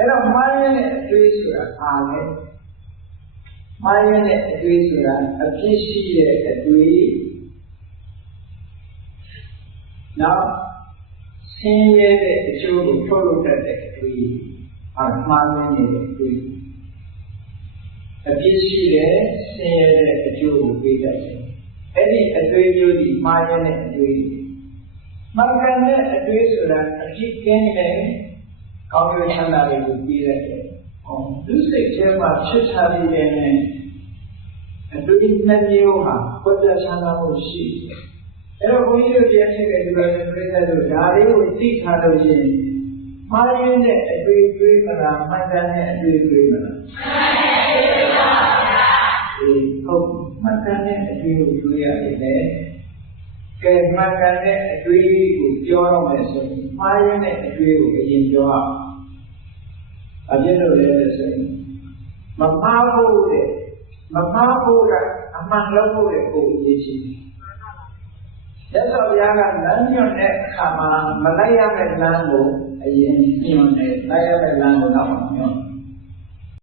အဲ့တော့မှားရတဲ့အတွေးဆိုတာအားလဲမှားရတဲ့အတွေးဆိုတာအပြစ်ရှိတဲ့အတွေးနောက်ဆင်းရဲတဲ့အကျိုးကိုထုတ်လုပ်တတ်တဲ့အတွေးအားမှားရနေတဲ့အတွေးအပြစ်ရှိတဲ့ဆင်းရဲတဲ့အကျိုးကိုပေးတတ်တယ်အဲ့ဒီအတွေးမျိုးဒီမှားရတဲ့အတွေးမှန်ကန်တဲ့အတွေးဆိုတာအဖြစ်ကင်းတဲ့ ကောင်းကျိုးချမ်းသာတွေကိုပြီးရတယ်။ဟောသူစိတ်ထဲမှာဖြစ်ထားပြီးတဲ့အတွေ့အနှမျိုးဟာပေါ်ပြချမ်းသာမှုရှိတယ်။အဲတော့ဘုန်းကြီးတို့ပြန်ထည့်တဲ့ဒီလိုပြိဿတို့ဒါလေးကိုသိထားလို့ရှိရင်မှားရင်းတဲ့အတွေ့အတွေ့မလားမှန်ကန်တဲ့အတွေ့အတွေ့မလားမှန်ကန်ပါဗျာ။အေးဟုတ်မှန်ကန်တဲ့အတွေ့ကိုတွေ့ရတယ်ကဲမှန်ကန်တဲ့အတွေးကိုပြောတော့မယ်ဆိုရင် မှားရင်းတဲ့အတွေးကိုအရင်ပြောအောင်အပြည့်လို့လဲဆိုရင်မမှားဖို့တဲ့မမှားဖို့ကအမှန်လို့ဖို့တဲ့ကိုအရေးကြီးတယ်။ဒါဆိုဘုရားကလမ်းညွှန်တဲ့အခါမှာမလိုက်ရမယ့်လမ်းကိုအရင်ညွှန်တယ်လိုက်ရမယ့်လမ်းကိုနောက်မှညွှန်